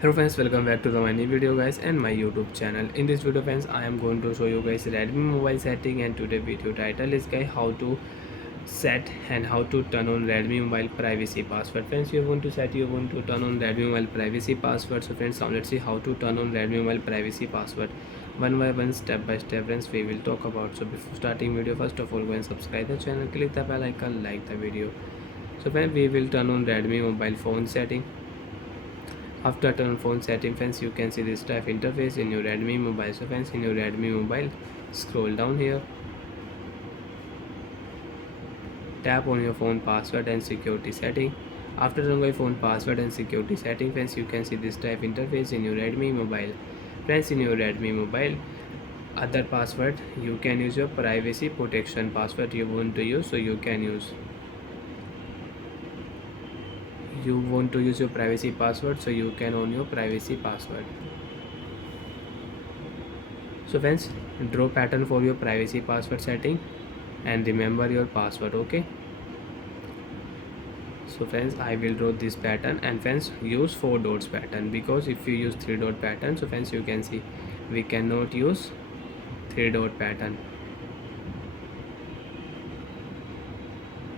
Hello friends, welcome back to my new video guys and my YouTube channel. In this video friends, I am going to show you guys Redmi mobile setting, and today video title is guys how to set and how to turn on Redmi mobile privacy password. Friends, you want to turn on Redmi mobile privacy password. So friends, now let's see how to turn on Redmi mobile privacy password. One by one, step by step friends, we will talk about. So before starting video, first of all go and subscribe the channel, click the bell icon, like the video. So friends, we will turn on Redmi mobile phone setting. After turn on phone setting friends, you can see this type interface in your Redmi mobile. So friends, in your Redmi mobile, scroll down here, tap on your phone password and security setting. After turning on phone password and security setting friends, you can see this type interface in your Redmi mobile. Friends, in your Redmi mobile, other password you can use your privacy protection password you want to use. So you can use your privacy password, so you can own your privacy password. So friends, draw pattern for your privacy password setting and remember your password. Okay, so friends, I will draw this pattern, and friends, use 4 dots pattern, because if you use 3 dot pattern, so friends, you can see we cannot use 3 dot pattern.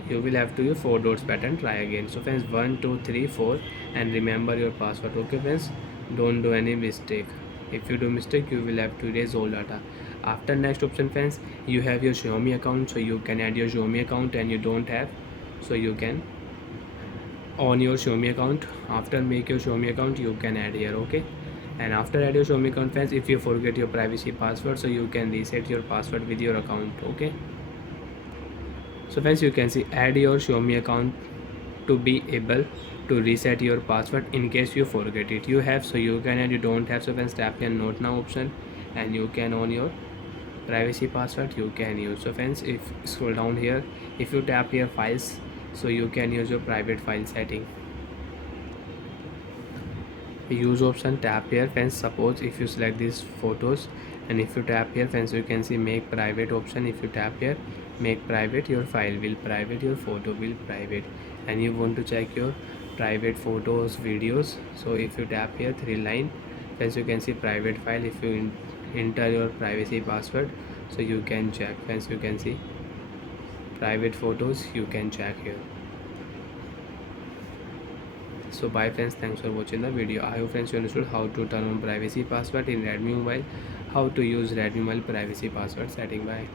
You will have to use 4 dots pattern. Try again. So friends, 1 2 3 4 and remember your password. Okay friends, don't do any mistake. If you do mistake, you will have to erase all data. After next option friends, you have your Xiaomi account, so you can add your Xiaomi account, and you don't have, so you can on your Xiaomi account. After make your Xiaomi account, you can add here. Okay, and after add your Xiaomi account friends, if you forget your privacy password, so you can reset your password with your account. Okay, so friends, you can see add your Xiaomi account to be able to reset your password in case you forget it. You have, so you can, and you don't have, so friends, tap here note now option and you can on your privacy password you can use. So friends, if scroll down here, if you tap here files, so you can use your private file setting. Use option, tap here friends. Suppose if you select these photos, and if you tap here friends, you can see make private option. If you tap here make private, your file will private, your photo will private, and you want to check your private photos, videos. So if you tap here 3 line friends, you can see private file. If you enter your privacy password, so you can check friends, you can see private photos, you can check here. So bye friends, thanks for watching the video. I hope friends you understood how to turn on privacy password in Redmi mobile, how to use Redmi mobile privacy password setting. Bye.